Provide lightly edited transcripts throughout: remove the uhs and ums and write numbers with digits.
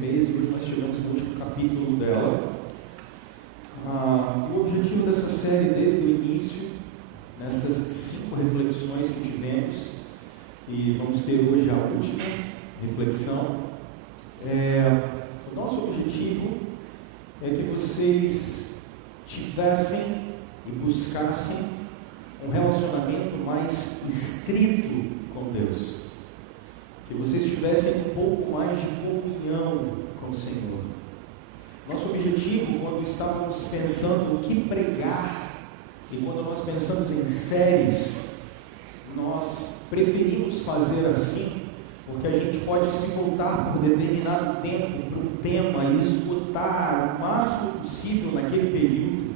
meses, hoje nós chegamos no último capítulo dela. O objetivo dessa série, desde o início, nessas 5 reflexões que tivemos, e vamos ter hoje a última reflexão, o nosso objetivo é que vocês tivessem e buscassem um relacionamento mais estrito com Deus, que vocês tivessem um pouco mais de comunhão com o Senhor. Nosso objetivo, quando estávamos pensando o que pregar, e quando nós pensamos em séries, nós preferimos fazer assim, porque a gente pode se voltar por determinado tempo para um tema e esgotar o máximo possível naquele período.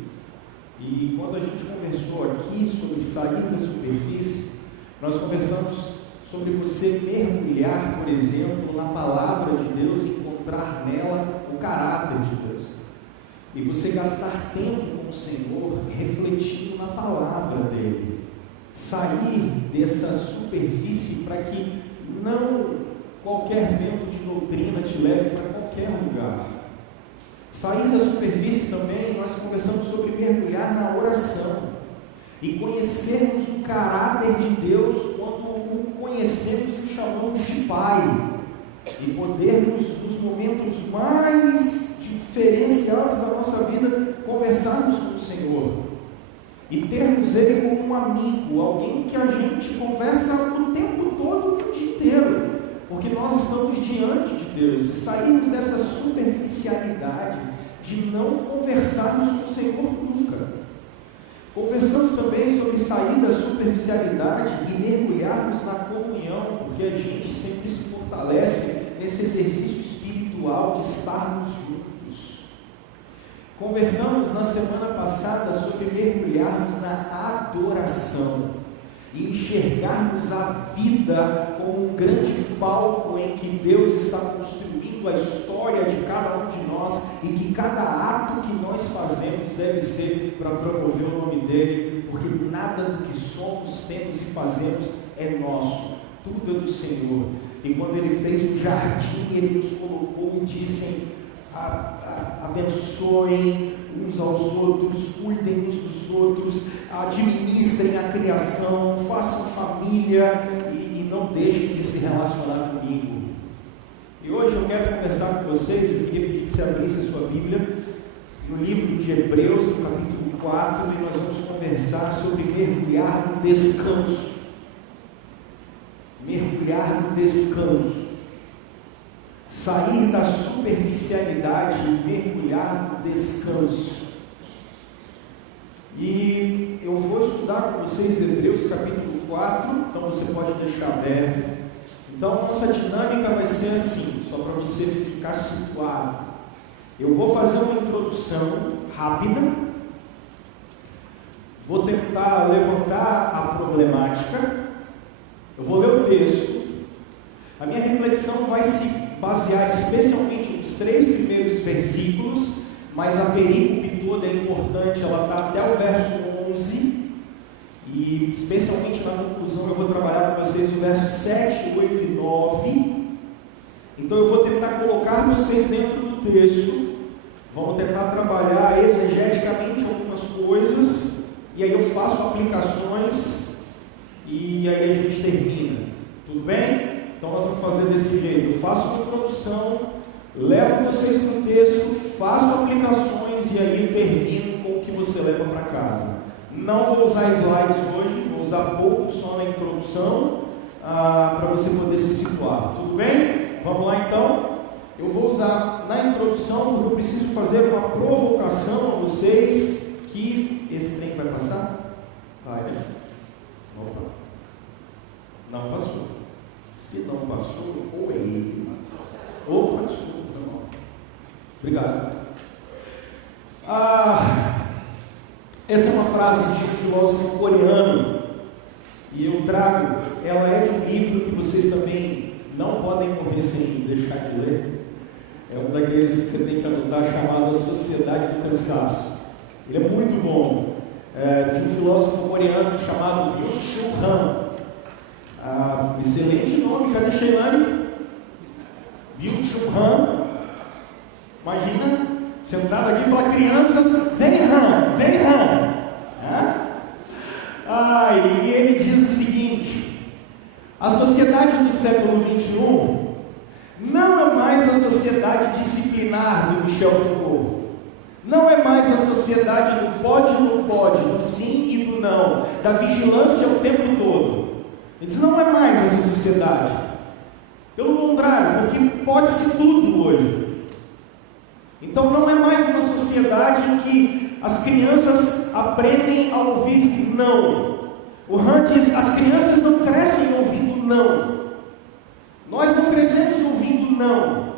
E quando a gente conversou aqui sobre sair da superfície, nós conversamos sobre você mergulhar, por exemplo, na palavra de Deus e encontrar nela o caráter de Deus. E você gastar tempo com o Senhor refletindo na palavra dele. Sair dessa superfície para que não qualquer vento de doutrina te leve para qualquer lugar. Sair da superfície também, nós conversamos sobre mergulhar na oração e conhecermos o caráter de Deus quando o conhecemos e o chamamos de Pai, e podermos, nos momentos mais diferenciados da nossa vida, conversarmos com o Senhor e termos Ele como um amigo, alguém que a gente conversa o tempo todo, o dia inteiro, porque nós estamos diante de Deus, e sairmos dessa superficialidade de não conversarmos com o Senhor nunca. Conversamos também sobre sair da superficialidade e mergulharmos na comunhão, porque a gente sempre se fortalece nesse exercício espiritual de estarmos juntos. Conversamos na semana passada sobre mergulharmos na adoração e enxergarmos a vida como um grande palco em que Deus está construindo a história de cada um de nós, e que cada ato que nós fazemos deve ser para promover o nome dele, porque nada do que somos, temos e fazemos é nosso, tudo é do Senhor. E quando ele fez o jardim, ele nos colocou e disse: abençoem uns aos outros, cuidem uns dos outros, administrem a criação, façam família e não deixem de se relacionar comigo. E hoje eu quero conversar com vocês. Eu queria pedir que você abrisse a sua Bíblia no livro de Hebreus, no capítulo 4, e nós vamos conversar sobre mergulhar no descanso. Mergulhar no descanso. Sair da superficialidade e mergulhar no descanso. E eu vou estudar com vocês Hebreus capítulo 4, então você pode deixar aberto. Então a nossa dinâmica vai ser assim, só para você ficar situado. Eu vou fazer uma introdução rápida, vou tentar levantar a problemática, eu vou ler o texto. A minha reflexão vai se basear especialmente nos 3 primeiros versículos, mas a perícope toda é importante, ela está até o verso 11, e especialmente na conclusão eu vou trabalhar com vocês o verso 7, 8 e 9. Então eu vou tentar colocar vocês dentro do texto, vamos tentar trabalhar exegeticamente algumas coisas, e aí eu faço aplicações, e aí a gente termina, tudo bem? Então nós vamos fazer desse jeito: eu faço uma introdução, levo vocês para o texto, faço aplicações e aí termino com o que você leva para casa. Não vou usar slides hoje, vou usar pouco só na introdução, para você poder se situar, tudo bem? Vamos lá então. Eu vou usar na introdução, porque eu preciso fazer uma provocação a vocês, que esse trem vai passar? Vai, né? Opa. Não passou. Se não passou, ou é ele, ou passou. Obrigado. Essa é uma frase de um filósofo coreano, e eu trago, ela é de um livro que vocês também não podem correr sem deixar de ler. É um daqueles que você tem que anotar, chamado A Sociedade do Cansaço. Ele é muito bom, de um filósofo coreano chamado Byung-Chul Han. Excelente nome, cadê Sheilane? Byung-Chul Han. do sim e do não, da vigilância o tempo todo. Ele diz, não é mais essa sociedade. Pelo contrário, porque pode-se tudo hoje. Então não é mais uma sociedade em que as crianças aprendem a ouvir não. O Han diz, as crianças não crescem ouvindo não. Nós não crescemos ouvindo não.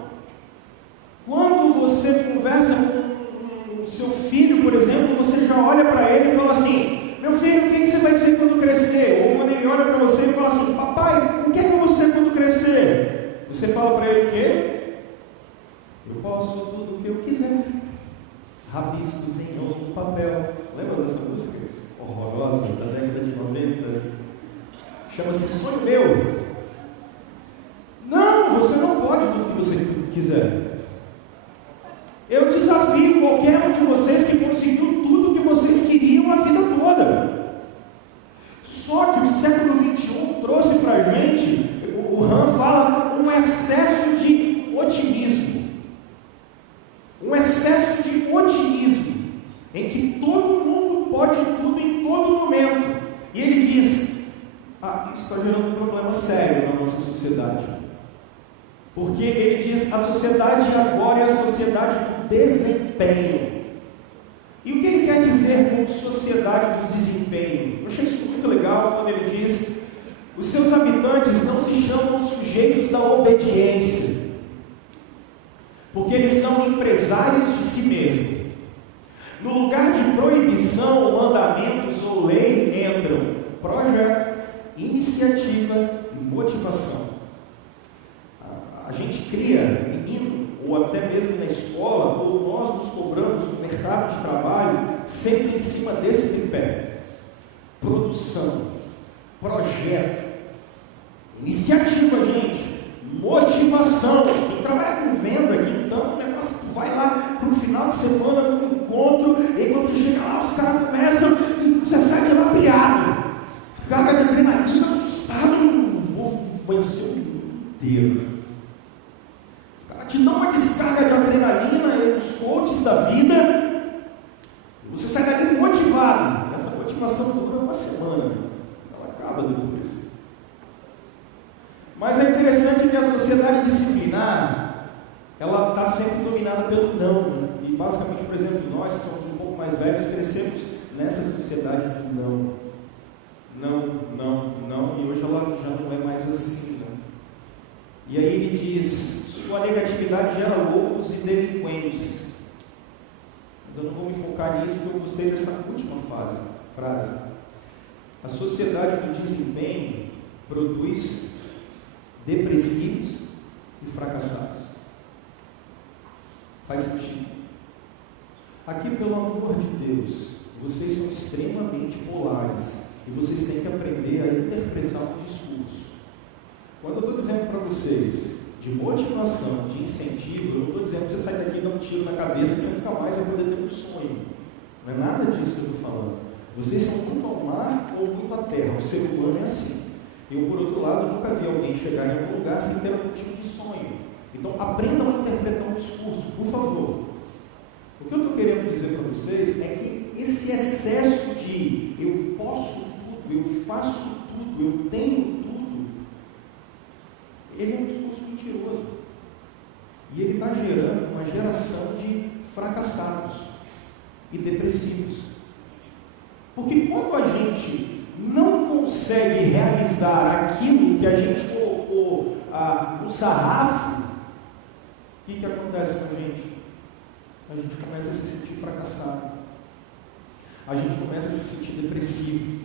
Quando você conversa com o seu filho, por exemplo, você já olha para ele e fala assim, meu filho, o que você vai ser quando crescer? Ou quando ele olha para você e fala assim, papai, o que é que eu vou ser quando crescer? Você fala para ele o quê? Eu posso tudo o que eu quiser. Rabiscos em outro papel. Lembra dessa música? Horrorosa, da década de 90. Chama-se Sonho Meu. Não, você não pode tudo o que você quiser. Eu desafio qualquer um de vocês que conseguiu tudo o que vocês queriam a vida toda. Só que o século XXI trouxe para a gente, o Han fala, um excesso de otimismo. Um excesso de otimismo, em que todo mundo pode tudo em todo momento. E ele diz, isso está gerando um problema sério na nossa sociedade. Porque ele diz, a sociedade agora é a sociedade do desempenho. E o que ele quer dizer com sociedade do desempenho? Eu achei isso muito legal quando ele diz, os seus habitantes não se chamam sujeitos da obediência, porque eles são empresários de si mesmos. No lugar de proibição, mandamentos ou lei entram projeto, iniciativa e motivação. A gente cria menino, ou até mesmo na escola, ou nós nos cobramos no mercado de trabalho, sempre em cima desse tripé: produção, projeto, iniciativa, gente, motivação. Quem trabalha com venda aqui, então, o negócio vai lá para o final de semana, no encontro, e aí quando você chega lá, os caras começam e você sai de lá piado. O cara vai de adrenalina, assustado, vou vencer o mundo inteiro. Te dá uma descarga de adrenalina, os coaches da vida, você sai dali motivado. Essa motivação dura uma semana, ela acaba depois. Mas é interessante que a sociedade disciplinar, ela está sempre dominada pelo não, né? E basicamente, por exemplo, nós que somos um pouco mais velhos, crescemos nessa sociedade do não. Não, não, não, e hoje ela já não é mais assim, né? E aí ele diz, sua negatividade gera loucos e delinquentes. Mas eu não vou me focar nisso, porque eu gostei dessa última frase. A sociedade do desempenho produz depressivos e fracassados. Faz sentido? Aqui, pelo amor de Deus, vocês são extremamente polares e vocês têm que aprender a interpretar um discurso. Quando eu estou dizendo para vocês de motivação, de incentivo, eu não estou dizendo que você sai daqui e dá um tiro na cabeça e você nunca mais vai poder ter um sonho. Não é nada disso que eu estou falando. Vocês são muito ao mar ou muito à terra. O ser humano é assim. Eu, por outro lado, nunca vi alguém chegar em algum lugar sem ter algum tipo de sonho. Então, aprendam a interpretar um discurso, por favor. O que eu estou querendo dizer para vocês é que esse excesso de eu posso tudo, eu faço tudo, eu tenho tudo, ele é um discurso mentiroso. E ele está gerando uma geração de fracassados e depressivos. Porque quando a gente não consegue realizar aquilo que a gente colocou no sarrafo, o que acontece com a gente? A gente começa a se sentir fracassado. A gente começa a se sentir depressivo.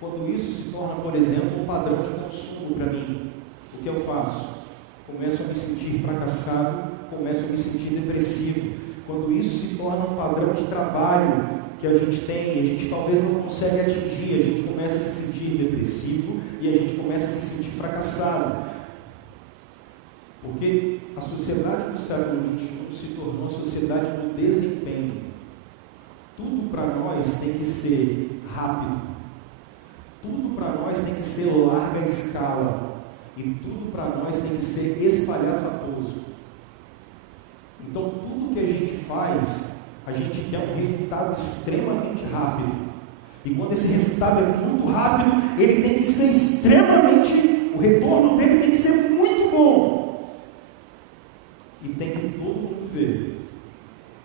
Quando isso se torna, por exemplo, um padrão de consumo para mim, o que eu faço? Começo a me sentir fracassado, começo a me sentir depressivo. Quando isso se torna um padrão de trabalho que a gente tem, a gente talvez não consegue atingir, a gente começa a se sentir depressivo e a gente começa a se sentir fracassado. Porque a sociedade do século XXI se tornou a sociedade do desempenho. Tudo para nós tem que ser rápido. Tudo para nós tem que ser larga escala. E tudo para nós tem que ser espalhafatoso. Então, tudo que a gente faz, a gente quer um resultado extremamente rápido. E quando esse resultado é muito rápido, ele tem que ser extremamente, o retorno dele tem que ser muito bom. E tem que todo mundo ver.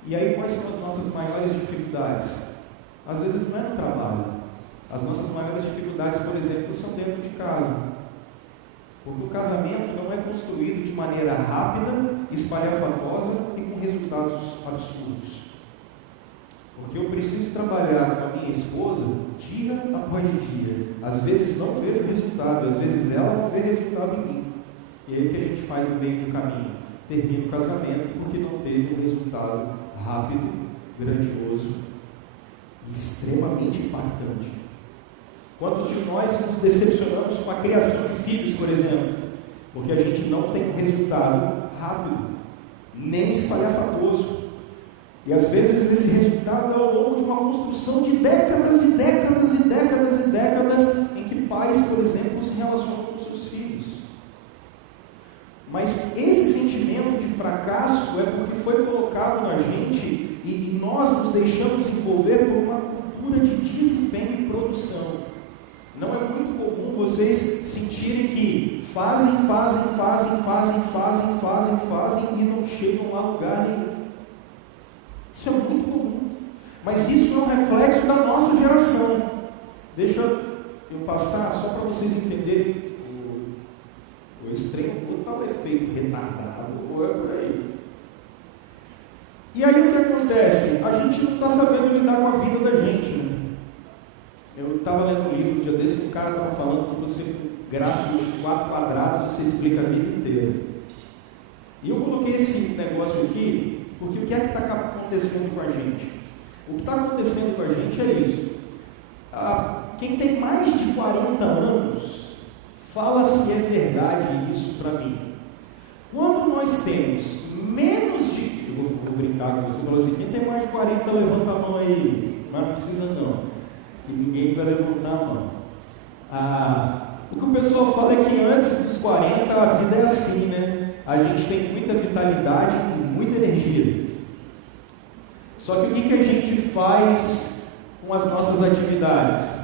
E aí, quais são as nossas maiores dificuldades? Às vezes não é no trabalho. As nossas maiores dificuldades, por exemplo, são dentro de casa. Porque o casamento não é construído de maneira rápida, espalhafatosa e com resultados absurdos. Porque eu preciso trabalhar com a minha esposa dia após dia. Às vezes não vejo resultado, às vezes ela não vê resultado em mim. E aí o que a gente faz no meio do caminho? Termina o casamento porque não teve um resultado rápido, grandioso e extremamente impactante. Quantos de nós nos decepcionamos com a criação de filhos, por exemplo? Porque a gente não tem um resultado rápido, nem espalhafatoso. E às vezes esse resultado é ao longo de uma construção de décadas e décadas e décadas e décadas em que pais, por exemplo, se relacionam com seus filhos. Mas esse sentimento de fracasso é porque foi colocado na gente e nós nos deixamos envolver por uma cultura de desempenho e produção. Não é muito comum vocês sentirem que fazem e não chegam a lugar nenhum. Isso é muito comum. Mas isso é um reflexo da nossa geração. Deixa eu passar só para vocês entenderem o extremo, o tal efeito retardado, ou é por aí. E aí o que acontece? A gente não está sabendo lidar com a vida da gente, né? Eu estava lendo um livro um dia desse, um cara estava falando que você, com gráficos de 4 quadrados, você explica a vida inteira. E eu coloquei esse negócio aqui, porque o que é que está acontecendo com a gente? O que está acontecendo com a gente é isso. Quem tem mais de 40 anos, fala se é verdade isso para mim. Quando nós temos menos de... Eu vou brincar com você, fala assim, quem tem mais de 40, levanta a mão aí. Não precisa não. E ninguém vai levantar a mão. O que o pessoal fala é que antes dos 40 a vida é assim, né? A gente tem muita vitalidade e muita energia. Só que o que a gente faz com as nossas atividades?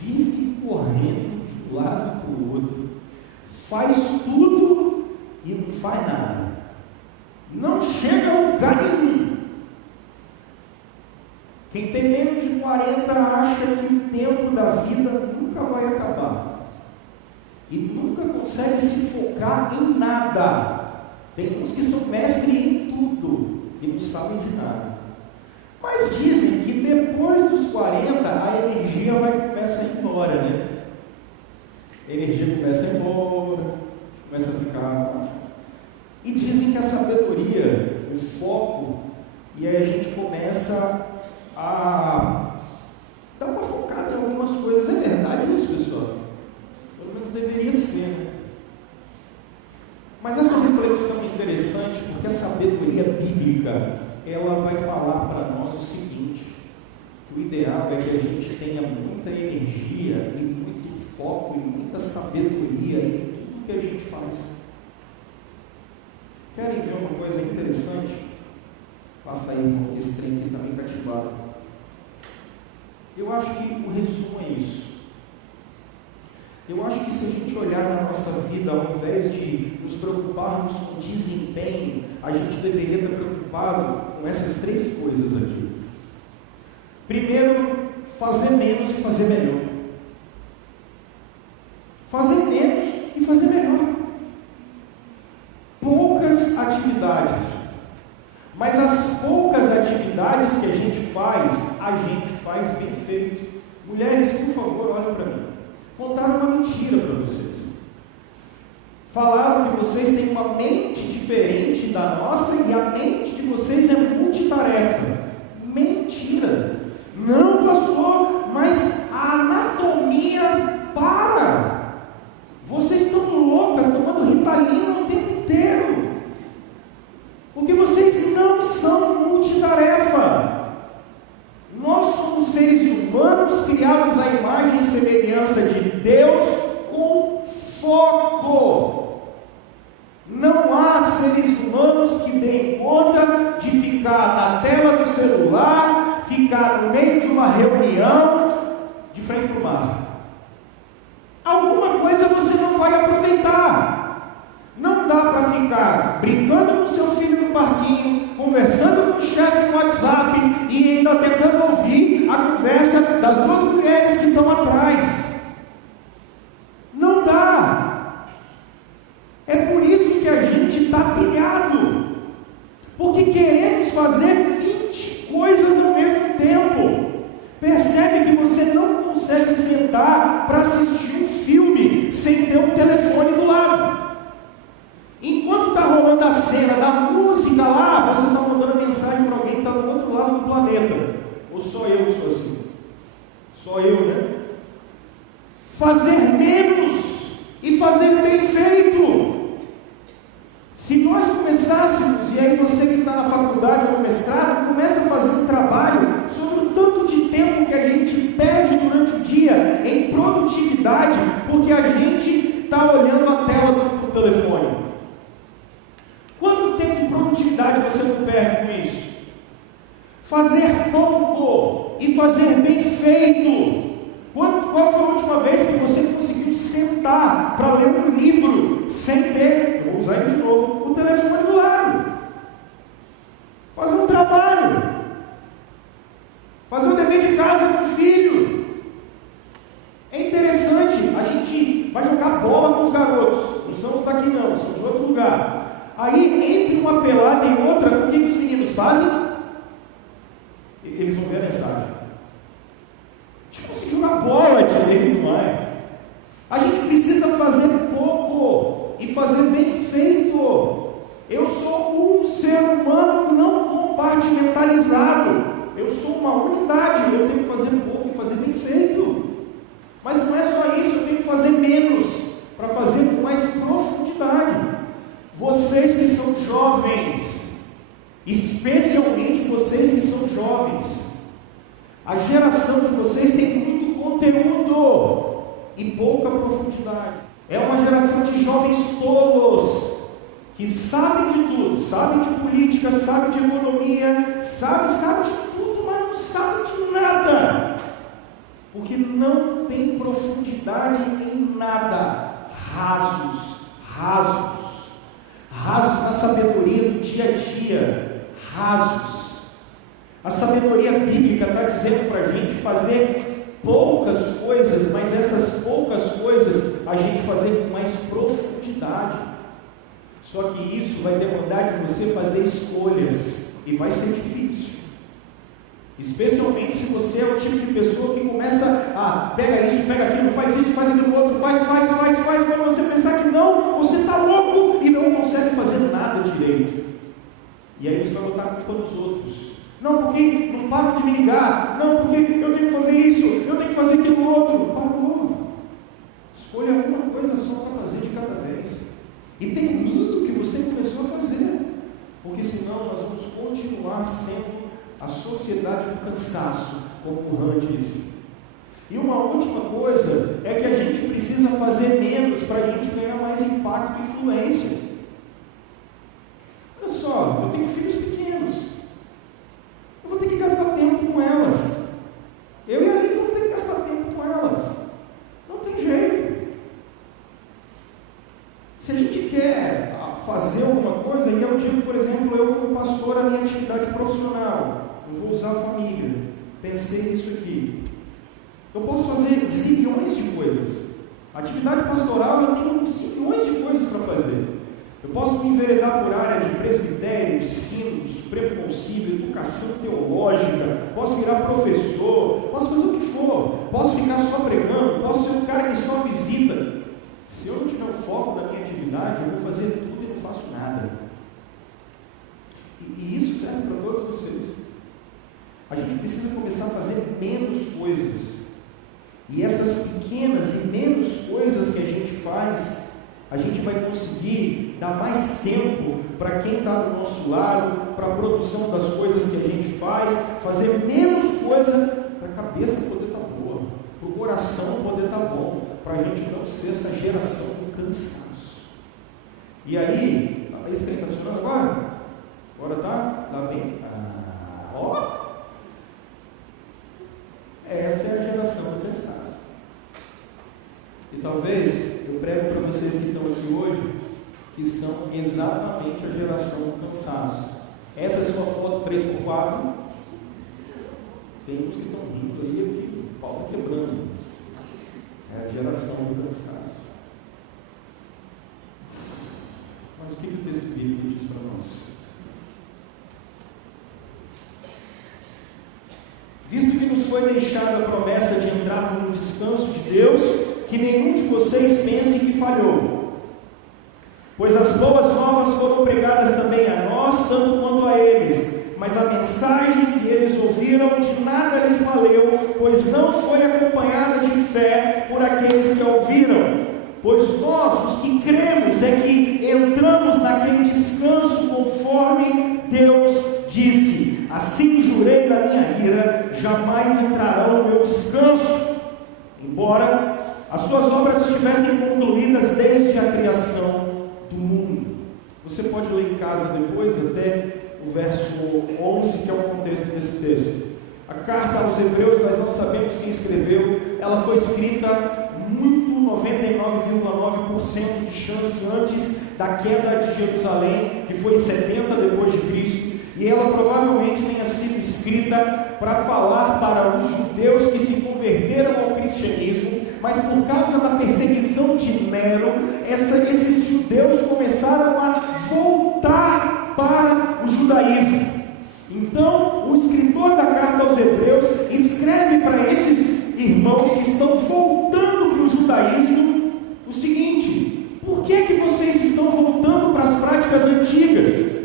Vive correndo de um lado para o outro. Faz tudo e não faz nada. Não chega a lugar nenhum. Quem tem menos de 40 acha que o tempo da vida nunca vai acabar. E nunca consegue se focar em nada. Tem uns que são mestres em tudo e não sabem de nada. Mas dizem que depois dos 40 a energia vai começar a ir embora, né? A energia começa a ir embora, começa a ficar... E dizem que a sabedoria, o foco, e aí a gente começa a dar uma focada em algumas coisas. É verdade isso, pessoal? Pelo menos deveria ser, né? Mas essa reflexão é interessante porque a sabedoria bíblica, ela vai falar para nós o seguinte, que o ideal é que a gente tenha muita energia e muito foco e muita sabedoria em tudo que a gente faz. Querem ver uma coisa interessante? Passa aí, irmão, esse trem aqui está meio cativado. Eu acho que o resumo é isso. Eu acho que se a gente olhar na nossa vida, ao invés de nos preocuparmos com desempenho, a gente deveria estar preocupado com essas 3 coisas aqui. Primeiro, fazer menos e fazer melhor. Fazer menos e fazer melhor. Poucas atividades. Mas as poucas atividades que a gente faz bem feito. Mulheres, por favor, olhem para mim. Contaram uma mentira para vocês. Falaram que vocês têm uma mente diferente da nossa e a mente de vocês é multitarefa. Mentira! Não, pastor, mas a anatomia para! Vocês estão loucas, tomando Ritalina o tempo inteiro. Porque vocês não são multitarefa. Nós somos seres humanos criados à imagem e semelhança de Deus com foco. Não há seres humanos que deem conta de ficar na tela do celular, ficar no meio de uma reunião de frente para o mar. Alguma coisa você não vai aproveitar. Não dá para ficar brincando com seu filho no parquinho, conversando com o chefe no WhatsApp e ainda tentando ouvir a conversa das duas mulheres que estão atrás. Não dá. É por isso que a gente está pilhado. Porque queremos fazer 20 coisas ao mesmo tempo. Percebe que você não consegue sentar para assistir um filme sem ter um telefone do lado. Enquanto está rolando a cena da música lá, você está mandando mensagem para alguém que está do outro lado do planeta. Ou só eu que sou assim? Só eu, né? Fazer menos e fazer bem feito. Se nós começássemos, e aí você que está na faculdade ou no mestrado, começa a fazer um trabalho sobre o tanto de tempo que a gente perde durante o dia em produtividade, porque a gente está olhando a tela do telefone. Quanto tempo de produtividade você não perde com isso? Fazer pouco e fazer bem feito. Qual foi a última vez que você conseguiu sentar para ler um livro sem ter, eu vou usar ele de novo, o telefone do lado? Fazer um trabalho. Fazer o dever de casa com o filho. É interessante, a gente vai jogar bola com os garotos. Não somos daqui não, somos de outro lugar. Aí, entre uma pelada e outra, o que os meninos fazem? Eles vão ver a mensagem. A gente conseguiu jogar bola direito mais. A gente precisa fazer pouco e fazer bem feito. Eu sou um ser humano não compartimentalizado. Eu sou uma unidade. Eu tenho que fazer pouco e fazer bem feito. Mas não é só isso, eu tenho que fazer menos para fazer com mais profundidade. Vocês que são jovens, especialmente vocês que são jovens, a geração de vocês tem muito conteúdo e pouca profundidade. É uma geração de jovens tolos, que sabem de tudo, sabem de política, sabem de economia, sabem de tudo, mas não sabem de nada. Porque não tem profundidade em nada. Rasos na sabedoria do dia a dia, rasos. A sabedoria bíblica está dizendo para a gente fazer poucas coisas, mas essas poucas coisas a gente fazer com mais profundidade. Só que isso vai demandar de você fazer escolhas, e vai ser difícil. Especialmente se você é o tipo de pessoa que começa a pega isso, pega aquilo, faz isso, faz aquilo outro, faz, quando você pensar que não, você está louco e não consegue fazer nada direito. E aí você vai botar a culpa nos outros. Não, porque não para de me ligar, não, porque eu tenho que fazer isso, eu tenho que fazer aquilo outro. Parou. Escolha uma coisa só para fazer de cada vez. E termine o que você começou a fazer. Porque senão nós vamos continuar sendo a sociedade do cansaço, como o Han disse. E uma última coisa é que a gente precisa fazer menos para a gente ganhar mais impacto e influência. Olha só, eu tenho filhos pequenos. Eu vou ter que gastar tempo com elas. Eu e a Aline vamos ter que gastar tempo com elas. Não tem jeito. Se a gente quer fazer alguma coisa, e eu digo, por exemplo, eu como pastor, a minha atividade profissional, eu vou usar a família, pensei nisso aqui. Eu posso fazer zilhões de coisas. Atividade pastoral, eu tenho zilhões de coisas para fazer. Eu posso me enveredar por área de presbitério, de ensino, de Supremo Concílio, educação teológica, posso virar professor, posso fazer o que for, posso ficar só pregando, posso ser um cara que só visita. Se eu não tiver o foco da minha atividade, eu vou fazer tudo e não faço nada. E isso serve para todos vocês. A gente precisa começar a fazer menos coisas. E essas pequenas e menos coisas que a gente faz, a gente vai conseguir dar mais tempo para quem está do nosso lado, para a produção das coisas que a gente faz, fazer menos coisa para a cabeça poder estar boa, para o coração poder estar bom, para a gente não ser essa geração do cansaço. E aí, esse trem está funcionando agora? Agora tá? Tá bem? Ó! geração de cansaço. E talvez eu prego para vocês que estão aqui hoje, que são exatamente a geração do cansaço. Essa é a sua foto 3x4. Tem uns que estão rindo aí, aqui, o pau está quebrando. É a geração do cansaço. Mas o que o texto bíblico diz para nós? Visto que nos foi deixada a promessa de entrar no descanso de Deus, que nenhum de vocês pense que falhou. Pois as boas novas foram pregadas também a nós, tanto quanto a eles. Mas a mensagem que eles ouviram de nada lhes valeu, pois não foi acompanhada de fé por aqueles que a ouviram. Pois nós, os que cremos, é que entramos naquele descanso conforme Deus disse: assim jurei na minha ira, jamais entrarão no meu descanso, embora as suas obras estivessem concluídas desde a criação do mundo. Você pode ler em casa depois, até o verso 11, que é o contexto desse texto. A carta aos Hebreus, nós não sabemos quem escreveu, ela foi escrita muito 99,9% de chance antes da queda de Jerusalém, que foi em 70 depois de Cristo, e ela provavelmente tenha sido escrita para falar para os judeus que se converteram ao cristianismo, mas por causa da perseguição de Nero, esses judeus começaram a voltar para o judaísmo. Então, o escritor da carta aos Hebreus escreve para esses irmãos que estão voltando para o judaísmo o seguinte: por que vocês estão voltando para as práticas antigas?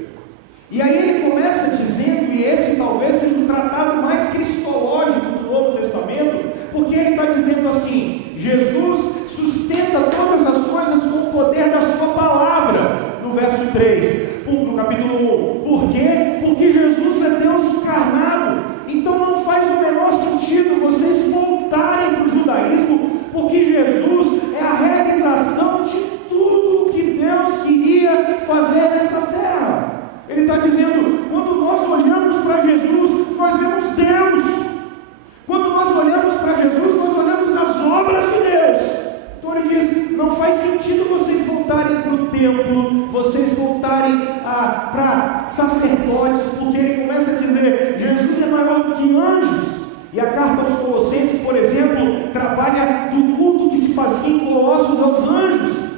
E aí ele começa dizendo, e esse talvez seja o tratado mais cristológico do Novo Testamento, porque ele está dizendo assim: Jesus sustenta todas as coisas com o poder da sua palavra, no verso 3, no capítulo 1. Por quê? Porque Jesus é Deus encarnado. Então não faz o menor sentido vocês voltarem para o judaísmo, porque Jesus é a realização de tudo o que Deus queria fazer nessa terra. Ele está dizendo, quando nós olhamos para Jesus, nós vemos Deus. Quando nós olhamos para Jesus, nós olhamos as obras de Deus. Então ele diz, não faz sentido vocês voltarem para o templo, vocês voltarem para sacerdotes, porque ele começa a dizer, Jesus é maior do que anjos. E a carta aos Colossenses, por exemplo, trabalha do culto que se fazia em Colossos aos anjos.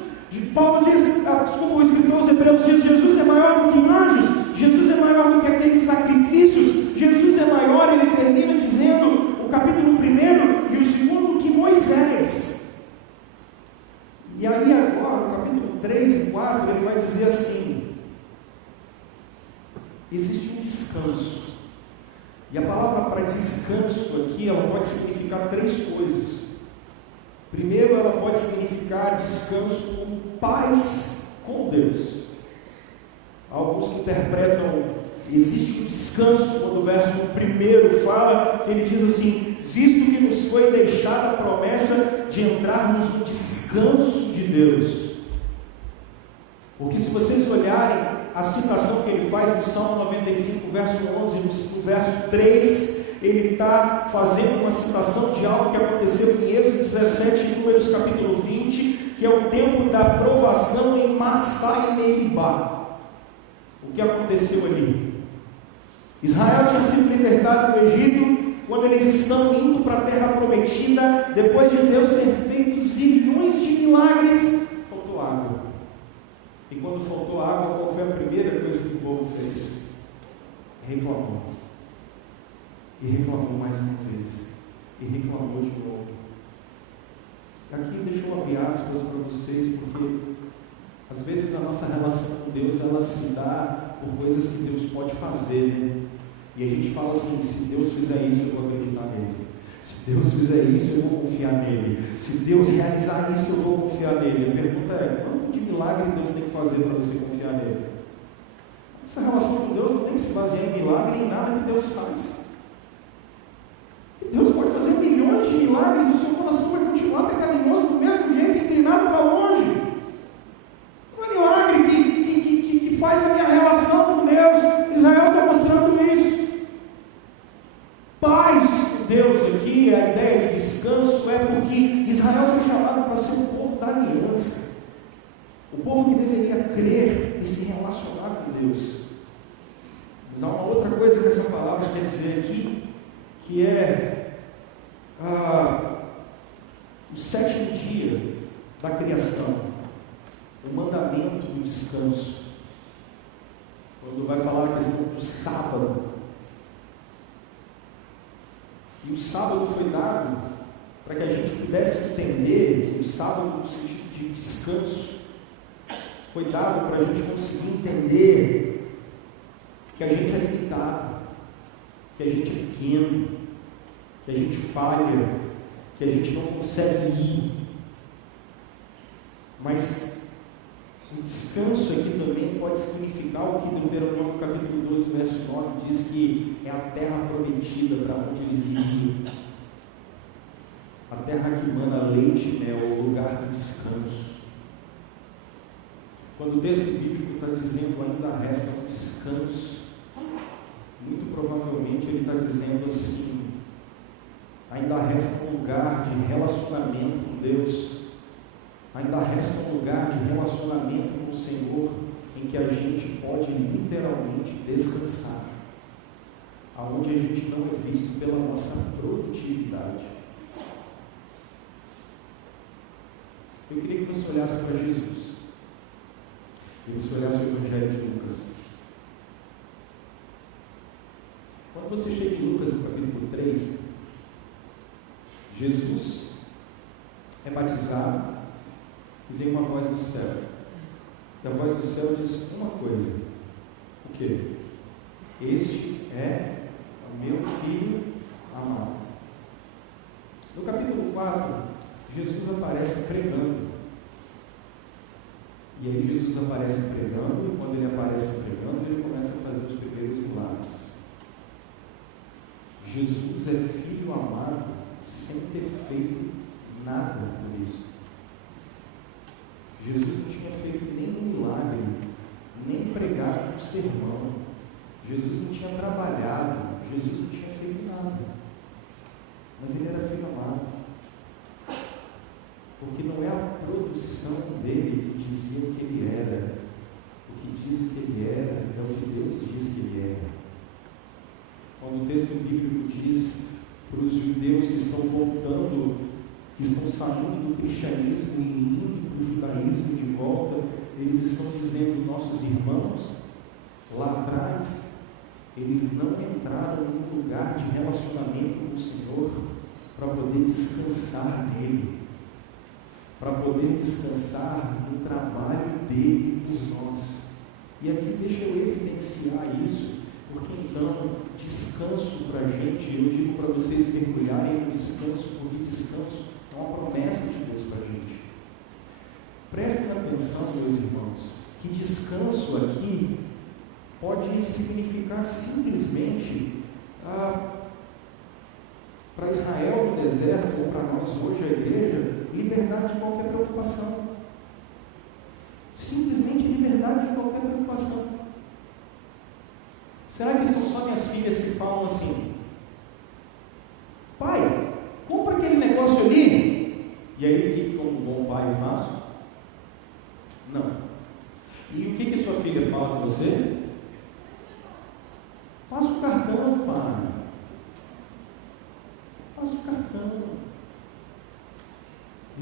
Paulo diz, o escritor aos Hebreus diz, Jesus é maior do que anjos, Jesus é maior do que aqueles sacrifícios, Jesus é maior, ele termina dizendo, o capítulo 1 e o 2, que Moisés. E aí agora, no capítulo 3 e 4, ele vai dizer assim, existe um descanso. E a palavra para descanso aqui, ela pode significar três coisas. Primeiro, ela pode significar descanso com paz com Deus. Alguns que interpretam, existe um descanso, quando o verso 1 fala, que ele diz assim, visto que nos foi deixada a promessa de entrarmos no descanso de Deus. Porque se vocês olharem a citação que ele faz no Salmo 95, verso 11, no verso 3, ele está fazendo uma citação de algo que aconteceu em Êxodo 17, em Números capítulo 20, que é o tempo da provação em Massá e Meribá. O que aconteceu ali? Israel tinha sido libertado do Egito, quando eles estão indo para a terra prometida, depois de Deus ter feito zilhões de milagres, faltou água. E quando faltou água, qual foi a primeira coisa que o povo fez? Reclamou. E reclamou mais uma vez. E reclamou de novo. Aqui deixa eu abrir aspas para vocês, porque às vezes a nossa relação com Deus, ela se dá por coisas que Deus pode fazer, né? E a gente fala assim, se Deus fizer isso, eu vou acreditar nele. Se Deus fizer isso, eu vou confiar nele. Se Deus realizar isso, eu vou confiar nele. A pergunta é, quanto de milagre Deus tem que fazer para você confiar nele? Essa relação com Deus não tem que se basear em milagre, em nada que Deus faz. Deus pode fazer milhões de milagres e o seu coração vai continuar pecaminoso do mesmo jeito, inclinado para longe. Não é milagre que faz a minha relação com Deus. Israel está mostrando isso. Paz com Deus. Deus aqui, a ideia de descanso, é porque Israel foi chamado para ser o povo da aliança, o povo que deveria crer e se relacionar com Deus. Mas há uma outra coisa que essa palavra quer dizer aqui, que é o sétimo dia da criação, o mandamento do descanso. Quando vai falar a questão do sábado, e o sábado foi dado para que a gente pudesse entender que o sábado, no sentido de descanso, foi dado para a gente conseguir entender que a gente é limitado, que a gente é pequeno, que a gente falha, que a gente não consegue ir. Mas o descanso aqui também pode significar o que Deuteronômio capítulo 12, verso 9 diz, que é a terra prometida para onde eles iriam. A terra que mana leite e mel, o lugar do descanso. Quando o texto bíblico está dizendo ainda resta um descanso, muito provavelmente ele está dizendo assim, ainda resta um lugar de relacionamento com Deus, ainda resta um lugar de relacionamento com o Senhor, em que a gente pode literalmente descansar, aonde a gente não é visto pela nossa produtividade. Eu queria que você olhasse para Jesus, e você olhasse o Evangelho de Lucas. Quando você chega em Lucas, no capítulo 3, Jesus é batizado e vem uma voz do céu. E a voz do céu diz uma coisa: o quê? Este é o meu filho amado. No capítulo 4, Jesus aparece pregando. E aí Jesus aparece pregando, e quando ele aparece pregando, ele começa a fazer os primeiros milagres. Jesus é filho amado sem ter feito nada por isso. Jesus não tinha feito nenhum milagre, nem pregado um sermão. Jesus não tinha trabalhado, Jesus não tinha feito nada. Mas ele era filho amado. Porque não é a produção dele que dizia o que ele era. O que diz o que ele era é o que Deus diz que ele era. Quando o texto bíblico diz para os judeus que estão voltando, que estão saindo do cristianismo e indo para o judaísmo de volta, eles estão dizendo: nossos irmãos, lá atrás, eles não entraram num lugar de relacionamento com o Senhor para poder descansar nele, para poder descansar no trabalho dele por nós. E aqui deixa eu evidenciar isso, porque então, descanso para a gente, eu digo para vocês mergulharem no descanso, porque descanso é uma promessa de Deus para a gente. Prestem atenção, meus irmãos, que descanso aqui pode significar simplesmente para Israel no deserto, ou para nós hoje, a igreja, liberdade de qualquer preocupação. Simplesmente liberdade de qualquer preocupação. Será que são só minhas filhas que falam assim: pai, compra aquele negócio ali? E aí o que como bom pai eu faço? Não. E o que sua filha fala com você? Passa o cartão, pai. Passa o cartão.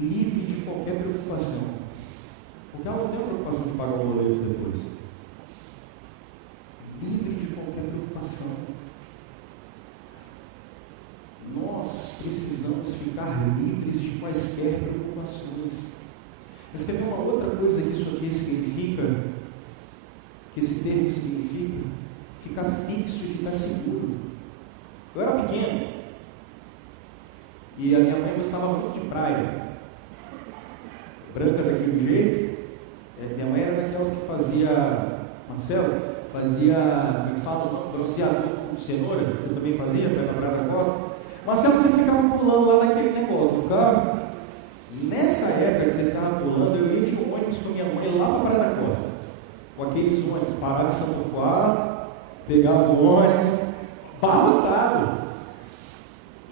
Livre de qualquer preocupação. Porque ela não tem preocupação de pagar o boleto depois. Livre de qualquer preocupação. Nós precisamos ficar livres de quaisquer preocupações. Mas quer ver uma outra coisa que isso aqui significa? Que esse termo significa? Ficar fixo e ficar seguro. Eu era pequeno e a minha mãe gostava muito de praia. Branca daquele jeito. Minha mãe era daquelas que fazia, Marcelo, me fala o nome, bronzeador com cenoura. Você também fazia, pé na Praia da Costa? Marcelo, você ficava pulando lá naquele negócio, ficava? Nessa época que você ficava pulando, eu ia de ônibus com minha mãe lá para a Praia da Costa. Com aqueles ônibus, parava em Santo Quarto, pegava o ônibus, barrotado.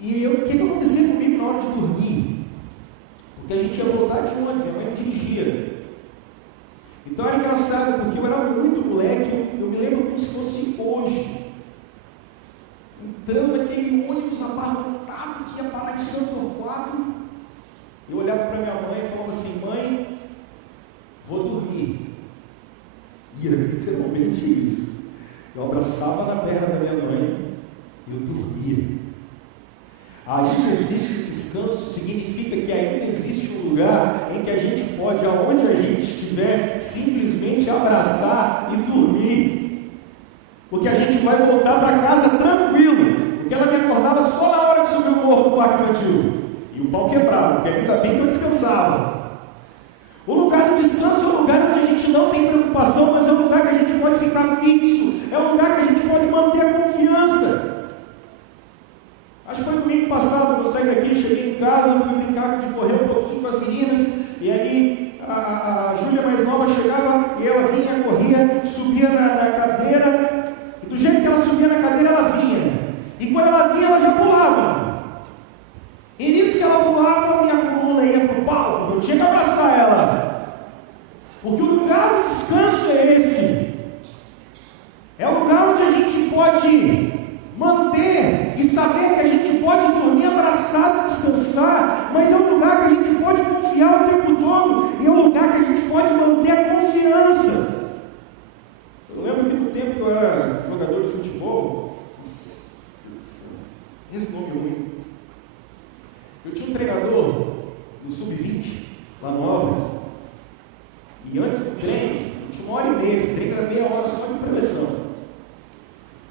E o que aconteceu comigo na hora de dormir? Porque a gente ia voltar de ônibus, minha mãe dirigia. Então era engraçado, porque eu era muito moleque, eu me lembro como se fosse hoje. Entrando naquele ônibus abarrotado que ia para São Torquato, eu olhava para minha mãe e falava assim: mãe, vou dormir. E era literalmente isso. Eu abraçava na perna da minha mãe e eu dormia. Ainda existe um descanso, significa que ainda existe um lugar em que a gente pode, aonde a gente estiver, simplesmente abraçar e dormir. Porque a gente vai voltar para casa tranquilo. Porque ela me acordava só na hora de subir o morro do parque infantil. E o pau quebrava, porque ainda bem que eu descansava. O lugar do descanso é um lugar onde a gente não tem preocupação, mas é um lugar que a gente pode ficar fixo. É um lugar que a gente pode manter a confiança. Acho que foi domingo passado, eu saí daqui, cheguei em casa, fui brincar de correr um pouquinho com as meninas, e aí a Júlia mais nova chegava e ela vinha, corria, subia na cadeira, e do jeito que ela subia na cadeira, ela vinha. E quando ela vinha, ela já pulava. E nisso que ela pulava, minha coluna ia para o pau, eu tinha que abraçar ela. Porque o lugar do descanso é esse. É o lugar onde a gente pode manter e saber que a gente pode dormir abraçado, descansar, mas é um lugar que a gente pode confiar o tempo todo, e é um lugar que a gente pode manter a confiança. Eu lembro que no tempo que eu era jogador de futebol, esse nome ruim, eu tinha um treinador no sub-20, lá no Alves, e antes do treino, eu tinha 1h30 de treino, era meia hora só de preleção.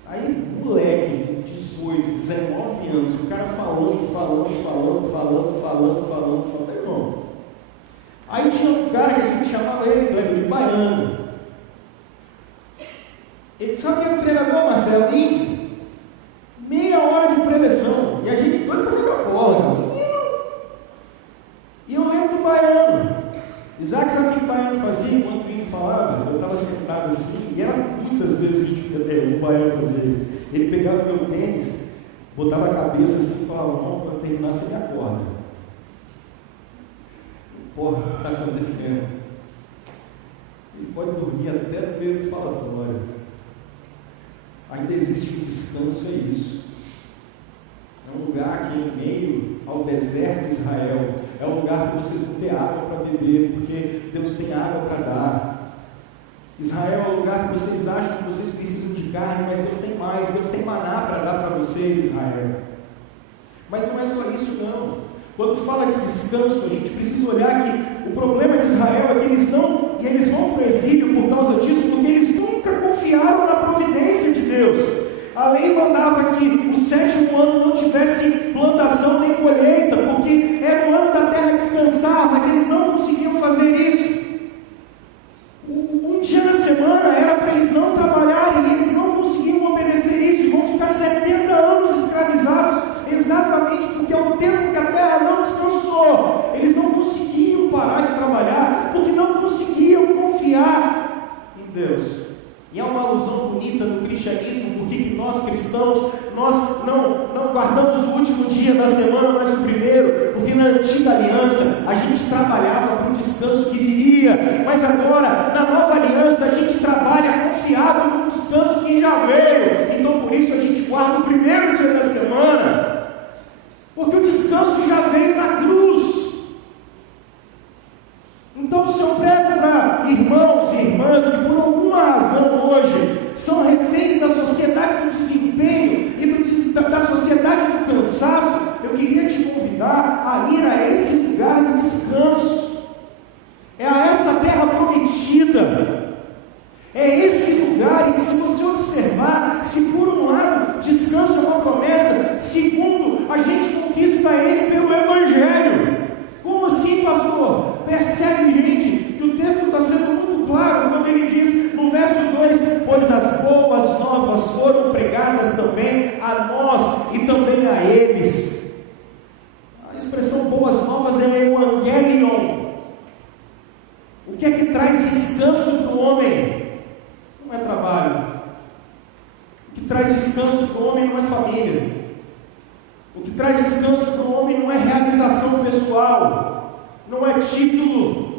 Aí, moleque, com 18, 19 anos, o cara falando, irmão. Aí tinha um cara que a gente chamava ele de baiano. Ele sabe quem é o treinador, Marcelo Índio? Meia hora de preleção. E a gente doido para jogar bola. E eu lembro do baiano. Isaac, sabe o que o baiano fazia enquanto o Índio falava? Eu estava sentado assim, e era muitas vezes que o baiano fazia isso. Ele pegava meu tênis, botava a cabeça assim e falava: não, quando terminar você me acorda. Porra, o que está acontecendo? Ele pode dormir até no meio do falatório. Ainda existe um descanso, é isso. É um lugar que, em meio ao deserto de Israel, é um lugar que vocês vão ter água para beber, porque Deus tem água para dar. Israel é um lugar que vocês acham que vocês precisam de carne, mas Deus tem mais, Deus tem maná para dar para vocês, Israel. Mas não é só isso, não. Quando fala de descanso, a gente precisa olhar que o problema de Israel é que eles vão para o exílio por causa disso, porque eles nunca confiaram na providência de Deus. A lei mandava que o 7º ano não tivesse plantação nem colheita, porque era o ano da terra descansar, mas eles não conseguiam fazer isso. Um dia na semana era para eles não trabalharem, e eles não conseguiam obedecer isso, e vão ficar 70 anos escravizados, exatamente porque é o tempo que a terra não descansou. Eles não conseguiam parar de trabalhar, porque não conseguiam confiar em Deus. E é uma alusão bonita no cristianismo, porque nós cristãos, nós não guardamos o último dia da semana, mas o primeiro, porque na antiga aliança a gente trabalhava para o descanso que viria, mas agora, na nova aliança, a gente trabalha confiado no descanso que já veio. Então por isso a gente guarda o primeiro dia da semana, porque o descanso já veio na cruz. Então, se eu prego para irmãos e irmãs que por alguma razão hoje são reféns da sociedade do desempenho e da sociedade do cansaço, eu queria te convidar a ir a esse lugar de descanso, é a essa terra prometida, é esse lugar em que, se você observar, se por um lado descanso é uma promessa, segundo, a gente conquista ele pelo Evangelho. Como assim, pastor? Percebe, gente, que o texto está sendo muito claro quando ele diz no verso 2: pois as boas novas foram pregadas também a nós e também a eles. A expressão boas novas é evangelion, pessoal, não é título.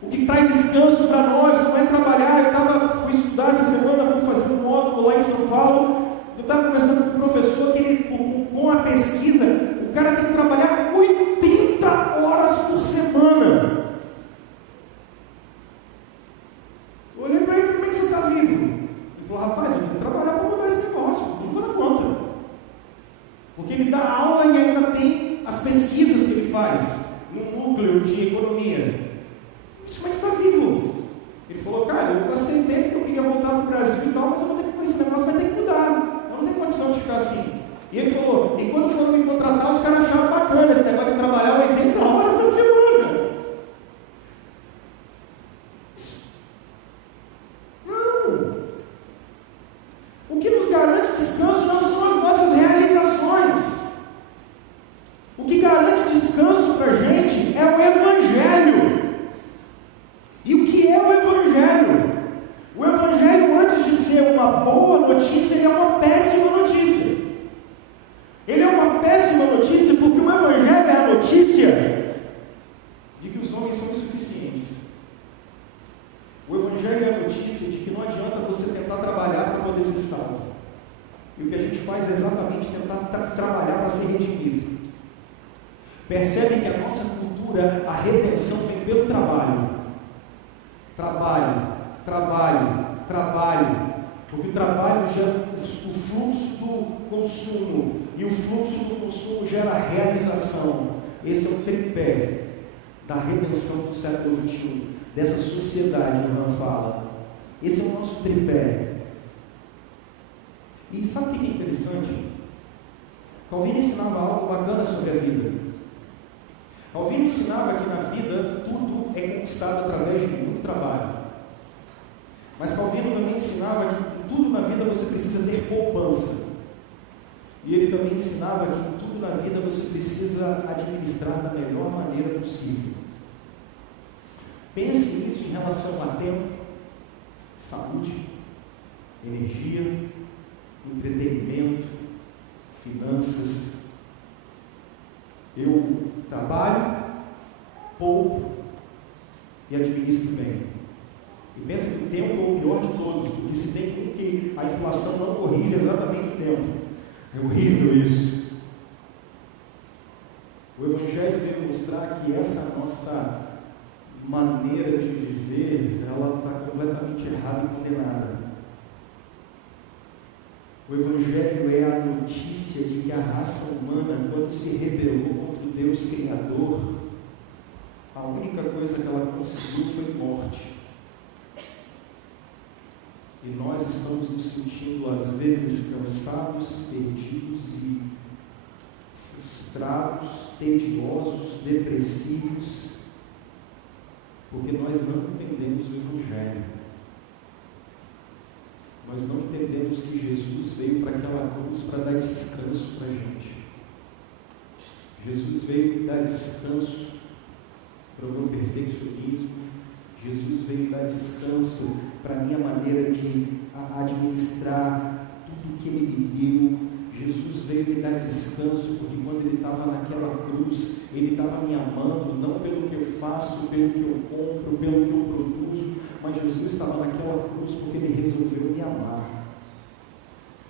O que traz descanso para nós não é trabalhar. Fui estudar essa semana, fui fazer um módulo lá em São Paulo. Eu estava conversando com o professor que com a pesquisa, o cara tem que trabalhar 80 horas por semana. Eu olhei para ele e falei: como é que você está vivo? Ele falou: rapaz, eu tenho que trabalhar para mudar esse negócio, eu não vou dar conta. Porque ele dá aula e ainda tem as pesquisas que ele faz no núcleo de economia. Como é que você está vivo? Ele falou: cara, eu aceitei que eu queria voltar para o Brasil e tal, mas eu vou ter que fazer esse negócio, vai ter que mudar. Eu não tenho condição de ficar assim. E ele falou: e quando foram me contratar, os caras acharam bacana esse negócio de trabalhar 80 horas na semana. Não! O que nos garante descanso não são as nossas realizações. O que garante descanso para a gente é o Evangelho. E o que é o Evangelho? O Evangelho, antes de ser uma boa notícia, ele é uma péssima notícia. Ele é uma péssima notícia porque o Evangelho é a notícia de que os homens são insuficientes. O Evangelho é a notícia de que não adianta você tentar trabalhar para poder ser salvo. E o que a gente faz é exatamente tentar trabalhar para ser redimido. Percebem que a nossa cultura, a redenção vem pelo trabalho. Trabalho. Porque o trabalho gera o fluxo do consumo. E o fluxo do consumo gera realização. Esse é o tripé da redenção do século XXI. Dessa sociedade, o Han fala. Esse é o nosso tripé. E sabe o que é interessante? Calvino ensinava algo bacana sobre a vida. Calvino ensinava que na vida tudo é conquistado através de muito trabalho. Mas Calvino também ensinava que em tudo na vida você precisa ter poupança. E ele também ensinava que em tudo na vida você precisa administrar da melhor maneira possível. Pense nisso em relação a tempo, saúde, energia, entretenimento, finanças. Eu trabalho, poupo e administro bem. E pensa que o tempo é o pior de todos, porque se tem um que a inflação não corrige exatamente o tempo. É horrível isso. O Evangelho veio mostrar que essa nossa maneira de viver, ela está completamente errada e condenada. O Evangelho é a notícia de que a raça humana, quando se rebelou contra o Deus Criador, a única coisa que ela conseguiu foi morte. E nós estamos nos sentindo, às vezes, cansados, perdidos e frustrados, tediosos, depressivos, porque nós não entendemos o Evangelho. Nós não entendemos que Jesus veio para aquela cruz para dar descanso para a gente. Jesus veio dar descanso para o meu perfeccionismo. Jesus veio dar descanso para a minha maneira de administrar tudo que Ele me deu. Jesus veio me dar descanso porque quando Ele estava naquela cruz, Ele estava me amando, não pelo que eu faço, pelo que eu compro, pelo que eu produzo, mas Jesus estava naquela cruz porque Ele resolveu me amar.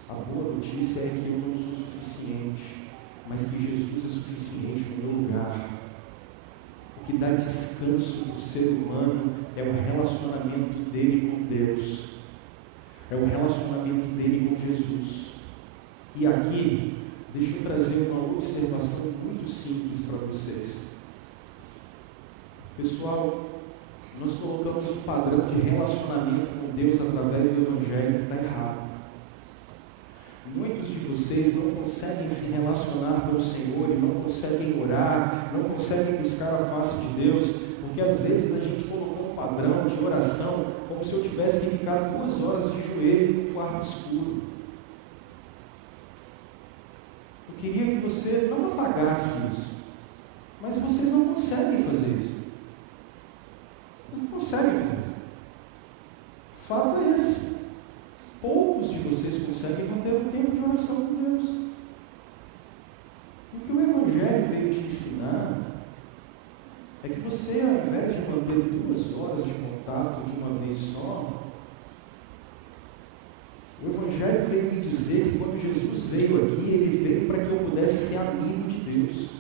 A boa notícia é que eu não sou suficiente, mas que Jesus é suficiente no meu lugar. O que dá descanso para o ser humano é o relacionamento dele com Deus, é o relacionamento dele com Jesus. E aqui, deixa eu trazer uma observação muito simples para vocês. Pessoal, nós colocamos um padrão de relacionamento com Deus através do Evangelho que está errado. Muitos de vocês não conseguem se relacionar com o Senhor e não conseguem orar, não conseguem buscar a face de Deus, porque às vezes a gente colocou um padrão de oração como se eu tivesse que ficar 2 horas de joelho no quarto escuro. Eu queria que você não apagasse isso, mas vocês não conseguem fazer isso. Vocês não conseguem fazer isso. O fato é esse. Poucos de vocês conseguem manter um tempo de oração com Deus. O que o Evangelho veio te ensinar é que você, ao invés de manter 2 horas de contato de uma vez só, o Evangelho veio me dizer que quando Jesus veio aqui, ele veio para que eu pudesse ser amigo de Deus.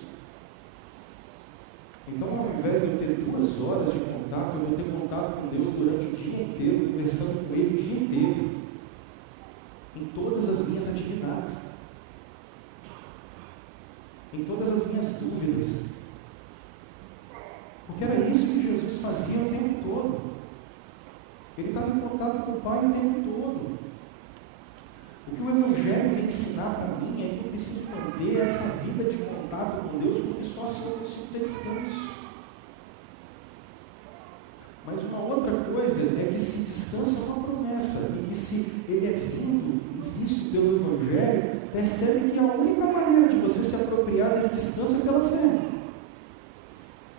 Então, ao invés de eu ter 2 horas de contato, eu vou ter contato com Deus durante o dia inteiro, conversando com Ele o dia inteiro, em todas as minhas atividades, em todas as minhas dúvidas, porque era isso que Jesus fazia o tempo todo. Ele estava em contato com o Pai o tempo todo. O que o Evangelho vem ensinar para mim é que eu preciso manter essa vida de contato com Deus, porque só assim eu consigo ter descanso. Mas uma outra coisa é que esse descanso é uma promessa, e que se ele é vindo e visto pelo Evangelho, percebe que a única maneira de você se apropriar desse descanso é pela fé.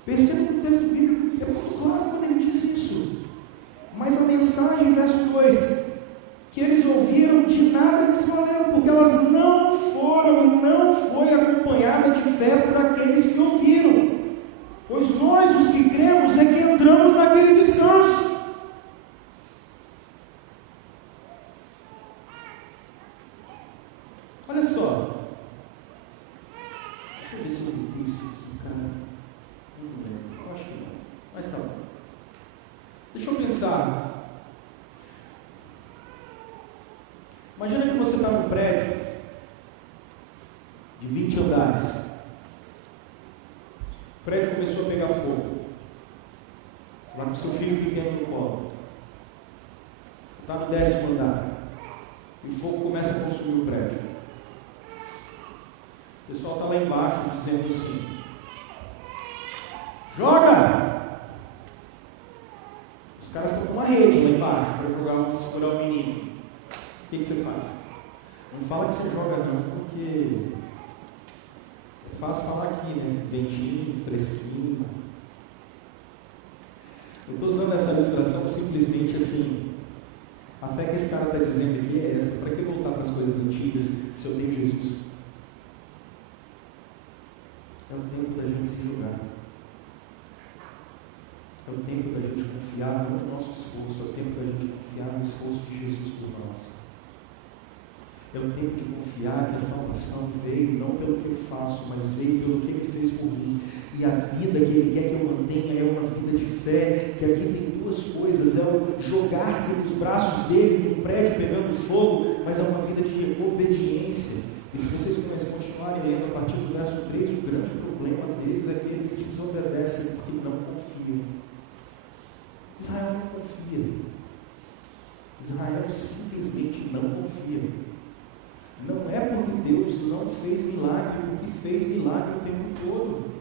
Perceba que o texto bíblico é muito claro quando ele diz isso. Mas a mensagem, verso 2, que eles ouviram, de nada lhes valeu, porque elas não foram e não foi acompanhada de fé por aqueles que ouviram. Pois nós, os que cremos, é que entramos naquele descanso. Olha só. Deixa eu ver se eu não disse isso, cara. Não lembro, eu acho que não. Mas tá bom. Deixa eu pensar. Imagina que você está num prédio de 20 andares. O prédio começou a pegar fogo. Você está com seu filho pequeno no colo. Está no 10º andar. E o fogo começa a consumir o prédio. O pessoal está lá embaixo dizendo assim: joga! Os caras estão com uma rede lá embaixo para segurar o menino. O que você faz? Não fala que você joga não, porque é fácil falar aqui, né? Ventinho, fresquinho. Eu estou usando essa ilustração simplesmente assim. A fé que esse cara está dizendo aqui é essa. Para que voltar para as coisas antigas se eu tenho Jesus? É o tempo da gente se jogar. É o tempo da gente confiar não no nosso esforço, é o tempo da gente confiar no esforço de Jesus por nós. É o tempo de confiar que a salvação veio não pelo que eu faço, mas veio pelo que Ele fez por mim. E a vida que Ele quer que eu mantenha é uma vida de fé, que aqui tem 2 coisas: é o jogar-se nos braços dEle num prédio pegando fogo, mas é uma vida de obediência. E se vocês continuarem lendo a partir do verso 3, o grande problema deles é que eles desobedecem porque não confiam. Israel não confia. Israel simplesmente não confia. Não é porque Deus não fez milagre, porque fez milagre o tempo todo.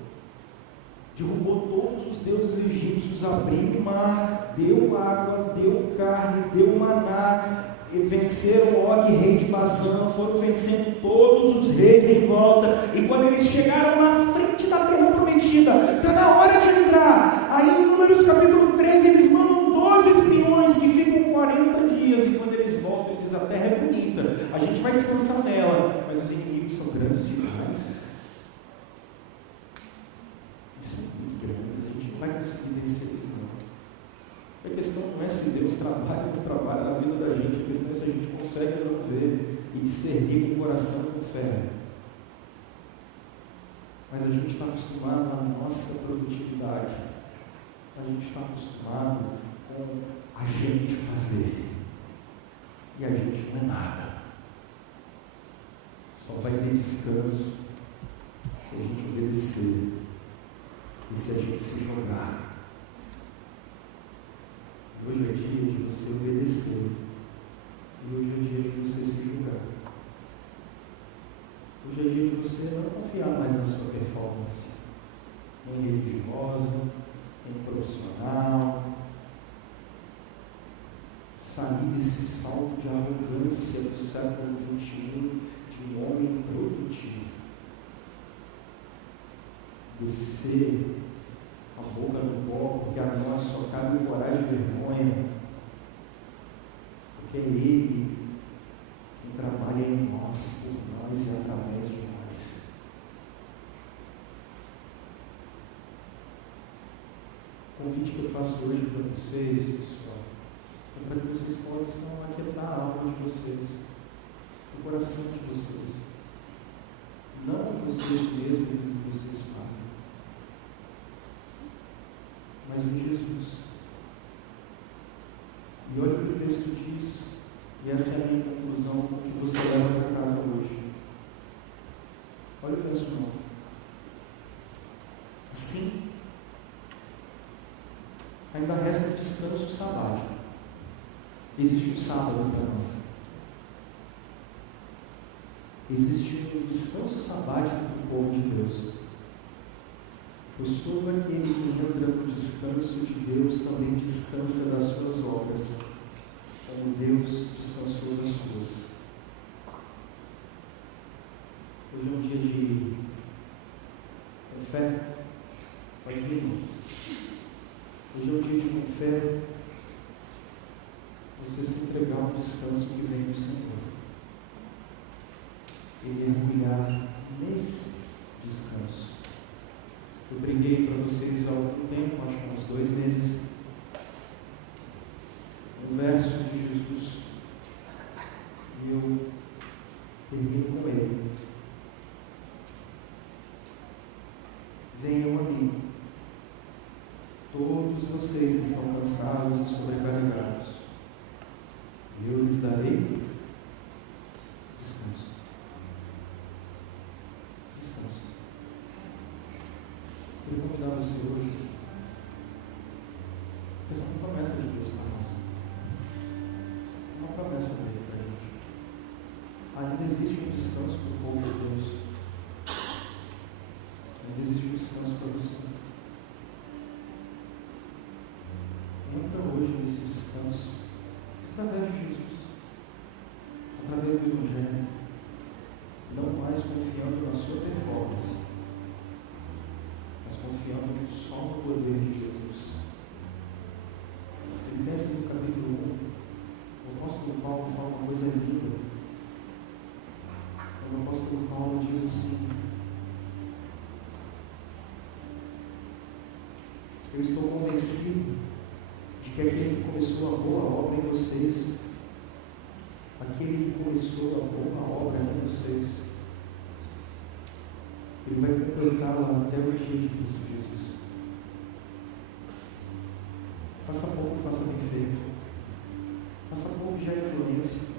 Derrubou todos os deuses egípcios, abriu o mar, deu água, deu carne, deu maná, e venceram Og, rei de Bazã, foram vencendo todos os reis em volta, e quando eles chegaram na frente da terra prometida, está na hora de entrar. Aí em Números capítulo 13, eles mandam 12 espiões que ficam 40 dias, e quando eles voltam, eles dizem: a terra é bonita, a gente vai descansar nela, mas os inimigos são grandes demais. Isso é muito grande, a gente não vai conseguir vencer isso não. A questão não é se Deus trabalha ou não trabalha na vida da gente, a questão é se a gente consegue não ver e discernir com o coração com fé. Mas a gente está acostumado na nossa produtividade, a gente está acostumado com a gente fazer, e a gente não é nada. Só vai ter descanso se a gente obedecer e se a gente se jogar. Hoje é dia de você obedecer, e hoje é dia de você se julgar. Hoje é dia de você não confiar mais na sua performance, nem religiosa, nem profissional. Sair desse salto de arrogância do século XXI, de um homem produtivo. Descer a boca do pó, porque a nós só cabe coragem e vergonha, porque é Ele quem trabalha em nós, por nós e através de nós. O convite que eu faço hoje para vocês, pessoal, é para que vocês possam aquietar a alma de vocês, o coração de vocês. Não vocês mesmos e o que vocês fazem, mas em Jesus. E olha o que o texto diz, e essa é a minha conclusão que você leva para casa hoje. Olha o verso 9. Assim, ainda resta o descanso sabático. Existe um sábado para nós. Existe um descanso sabático para o povo de Deus. Pois todo aquele que entra no descanso de Deus também descansa das suas obras, como Deus descansou das suas. Hoje é um dia de fé. Pode vir, irmão. Hoje é um dia de com fé você se entregar ao descanso que vem do Senhor. E mergulhar nesse descanso. Eu preguei para vocês há algum tempo, acho que há uns 2 meses, um verso de Jesus, e eu termino com ele. Venham a mim, todos vocês que estão cansados e sobrecarregados, e eu lhes darei descanso. Descanso. Eu vou convidar você hoje. Essa é uma promessa de Deus para nós. Uma promessa dele para a gente. Ainda existe um descanso para o povo de Deus. Ainda existe um descanso para você. Entra hoje nesse descanso através de Jesus, através do Evangelho, não mais confiando na sua performance, mas confiando só no poder de Jesus. Filipenses no capítulo 1, o apóstolo Paulo fala uma coisa linda. O apóstolo Paulo diz assim: eu estou convencido de que aquele que começou a boa obra em vocês, aquele que começou a boa obra em vocês, ele vai completá-la até o dia de Cristo Jesus. Faça pouco, faça bem feito. Faça pouco, já é influência.